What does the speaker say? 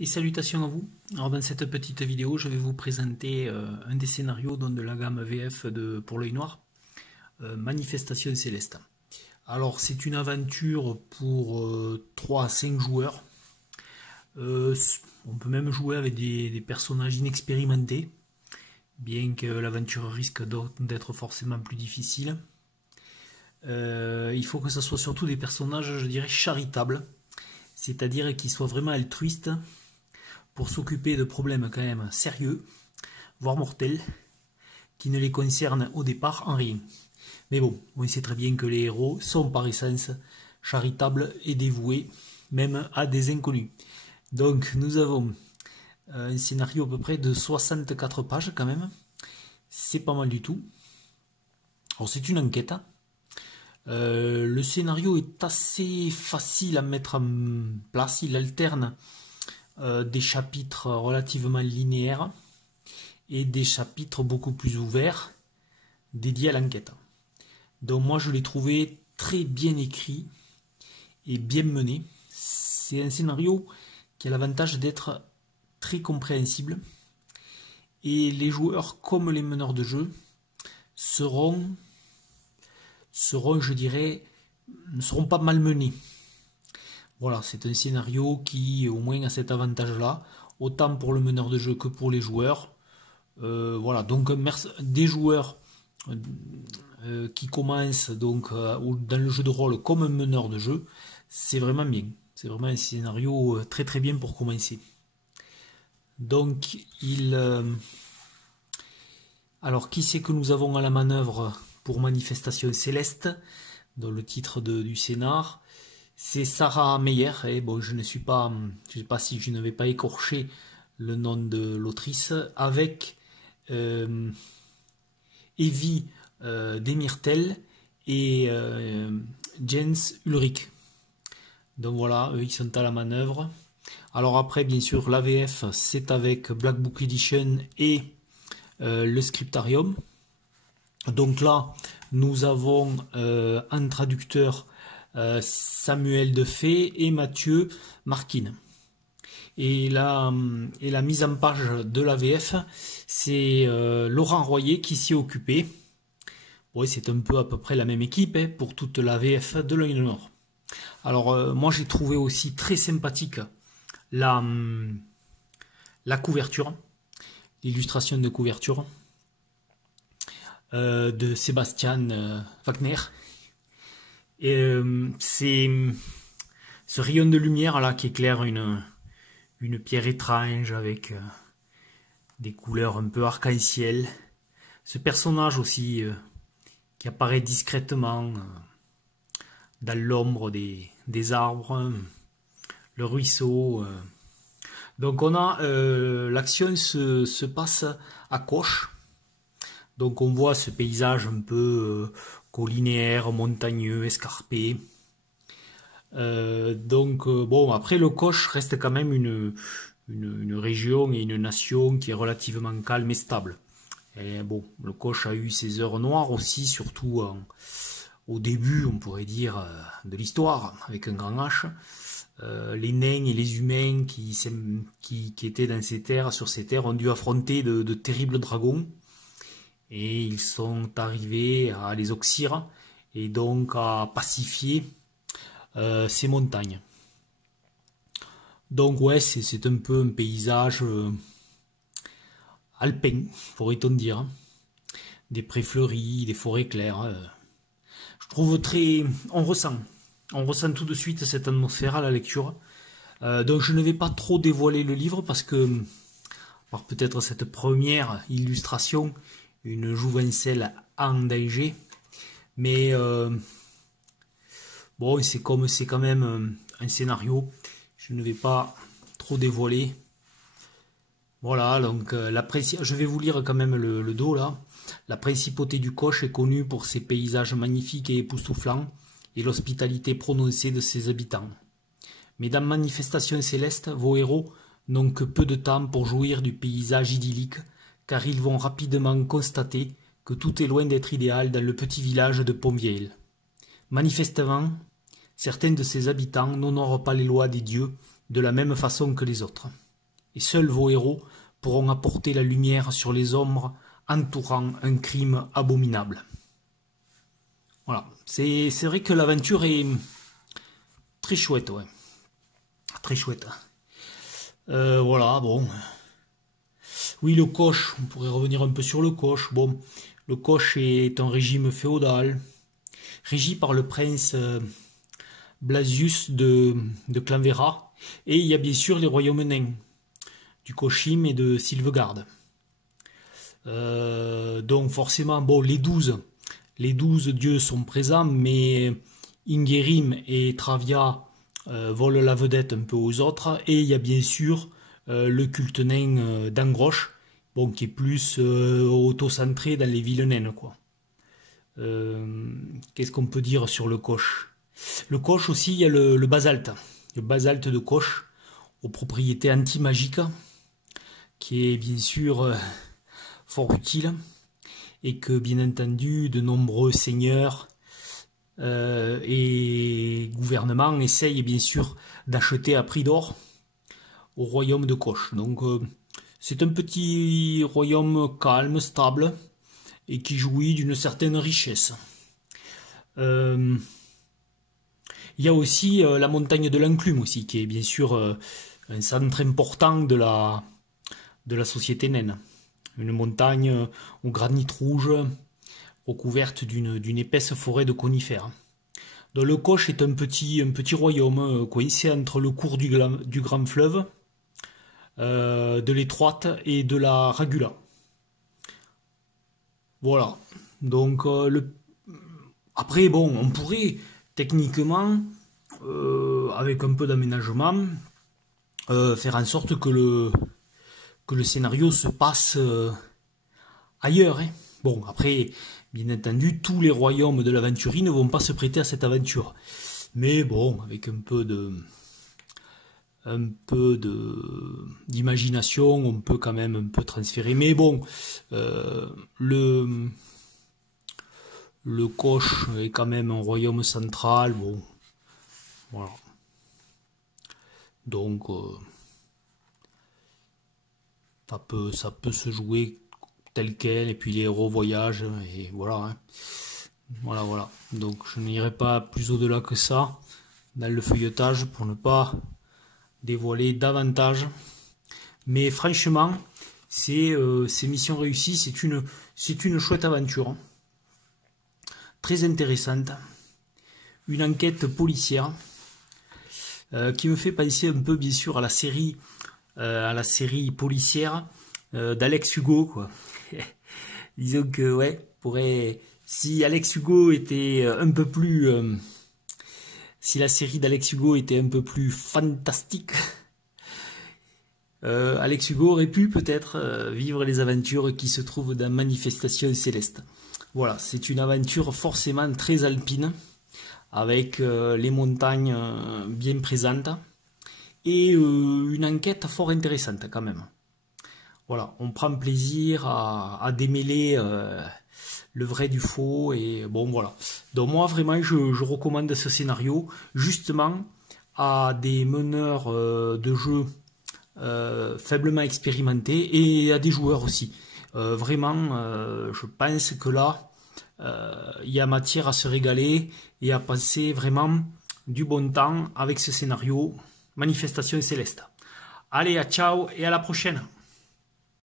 Et salutations à vous. Alors dans cette petite vidéo, je vais vous présenter un des scénarios de la gamme VF pour l'œil noir, Manifestation Céleste. Alors c'est une aventure pour 3 à 5 joueurs. On peut même jouer avec des personnages inexpérimentés, bien que l'aventure risque d'être forcément plus difficile. Il faut que ce soit surtout des personnages, je dirais, charitables, c'est-à-dire qu'ils soient vraiment altruistes, pour s'occuper de problèmes quand même sérieux, voire mortels, qui ne les concernent au départ en rien. Mais bon, on sait très bien que les héros sont par essence charitables et dévoués, même à des inconnus. Donc nous avons un scénario à peu près de 64 pages quand même, c'est pas mal du tout. Alors c'est une enquête. Le scénario est assez facile à mettre en place, il alterne des chapitres relativement linéaires et des chapitres beaucoup plus ouverts dédiés à l'enquête. Donc moi je l'ai trouvé très bien écrit et bien mené. C'est un scénario qui a l'avantage d'être très compréhensible et les joueurs comme les meneurs de jeu seront, je dirais, ne seront pas malmenés. Voilà, c'est un scénario qui au moins a cet avantage-là, autant pour le meneur de jeu que pour les joueurs. Voilà, donc des joueurs qui commencent donc dans le jeu de rôle comme un meneur de jeu, c'est vraiment bien. C'est vraiment un scénario très très bien pour commencer. Donc alors qui c'est que nous avons à la manœuvre pour Manifestation Céleste, dans le titre du scénar? C'est Sarah Meyer, et bon, je ne sais pas si je ne vais pas écorcher le nom de l'autrice, avec Evie Demirtel et Jens Ulrich. Donc voilà, eux ils sont à la manœuvre. Alors après, bien sûr, l'AVF c'est avec Black Book Edition et le Scriptarium. Donc là, nous avons un traducteur Samuel Defay et Mathieu Marquine. Et la mise en page de l'AVF, c'est Laurent Royer qui s'y est occupé. Oui, c'est un peu à peu près la même équipe pour toute l'AVF de l'Œil Nord. Alors moi j'ai trouvé aussi très sympathique la couverture, l'illustration de couverture de Sébastien Wagner. Et c'est ce rayon de lumière là qui éclaire une pierre étrange avec des couleurs un peu arc-en-ciel. Ce personnage aussi qui apparaît discrètement dans l'ombre des arbres, le ruisseau. Donc on a l'action se passe à Coche. Donc on voit ce paysage un peu collinaire, montagneux, escarpé. Bon, après le Coche reste quand même une région et une nation qui est relativement calme et stable. Et bon, le Coche a eu ses heures noires aussi, surtout au début, on pourrait dire, de l'histoire, avec un grand H. Les nains et les humains qui étaient dans ces terres, sur ces terres, ont dû affronter de terribles dragons. Et ils sont arrivés à les oxyre et donc à pacifier ces montagnes. Donc ouais, c'est un peu un paysage alpin, pourrait-on dire. Des prés fleuris, des forêts claires. Je trouve on ressent tout de suite cette atmosphère à la lecture. Donc je ne vais pas trop dévoiler le livre parce que, par peut-être cette première illustration, une jouvencelle en danger, mais bon, c'est quand même un scénario, je ne vais pas trop dévoiler. Voilà, donc je vais vous lire quand même le dos là. La principauté du Coche est connue pour ses paysages magnifiques et époustouflants et l'hospitalité prononcée de ses habitants. Mais dans Manifestation Céleste, vos héros n'ont que peu de temps pour jouir du paysage idyllique, car ils vont rapidement constater que tout est loin d'être idéal dans le petit village de Pontvielle. Manifestement, certains de ses habitants n'honorent pas les lois des dieux de la même façon que les autres. et seuls vos héros pourront apporter la lumière sur les ombres entourant un crime abominable. Voilà, c'est vrai que l'aventure est très chouette, ouais. Très chouette. Voilà, bon. Oui, le Koch, on pourrait revenir un peu sur le Koch. Bon, le Koch est un régime féodal, régi par le prince Blasius de Clanvera, et il y a bien sûr les royaumes nains, du Kochim et de Sylvegarde. Donc forcément, bon, les 12 dieux sont présents, mais Ingerim et Travia volent la vedette un peu aux autres, et il y a bien sûr le culte nain d'Angroche, bon, qui est plus auto-centré dans les villes naines, quoi. Qu'est-ce qu'on peut dire sur le Koch? Le Koch aussi, il y a le basalte de Koch, aux propriétés anti-magiques, qui est bien sûr fort utile, et que bien entendu de nombreux seigneurs et gouvernements essayent bien sûr d'acheter à prix d'or au royaume de Koch. Donc c'est un petit royaume calme, stable, et qui jouit d'une certaine richesse. Il y a aussi la montagne de l'Enclume aussi, qui est bien sûr un centre important de la société naine. Une montagne au granit rouge, recouverte d'une épaisse forêt de conifères. Donc le Koch est un petit royaume coincé entre le cours du grand fleuve, de l'Étroite et de la Ragula. Voilà. Donc après, bon, on pourrait techniquement, avec un peu d'aménagement, faire en sorte que le scénario se passe ailleurs. Hein. Bon, après, bien entendu, tous les royaumes de l'aventurie ne vont pas se prêter à cette aventure. Mais bon, avec un peu d'imagination, on peut quand même un peu transférer. Mais bon, le Koch est quand même un royaume central. Bon, voilà. Donc, ça peut se jouer tel quel, et puis les héros voyagent, et voilà. Hein. Voilà. Donc, je n'irai pas plus au-delà que ça dans le feuilletage pour ne pas dévoiler davantage. Mais franchement, c'est mission réussie, c'est une chouette aventure. Très intéressante. Une enquête policière qui me fait penser un peu, bien sûr, à la série policière d'Alex Hugo, quoi. Disons que, ouais, si Alex Hugo était un peu plus... si la série d'Alex Hugo était un peu plus fantastique, Alex Hugo aurait pu peut-être vivre les aventures qui se trouvent dans Manifestation Céleste. Voilà, c'est une aventure forcément très alpine, avec les montagnes bien présentes, et une enquête fort intéressante quand même. Voilà, on prend plaisir à démêler le vrai du faux, et bon voilà. Donc moi vraiment je recommande ce scénario justement à des meneurs de jeu faiblement expérimentés, et à des joueurs aussi. Vraiment, je pense que là, il y a matière à se régaler et à passer vraiment du bon temps avec ce scénario Manifestation Céleste. Allez, à ciao et à la prochaine.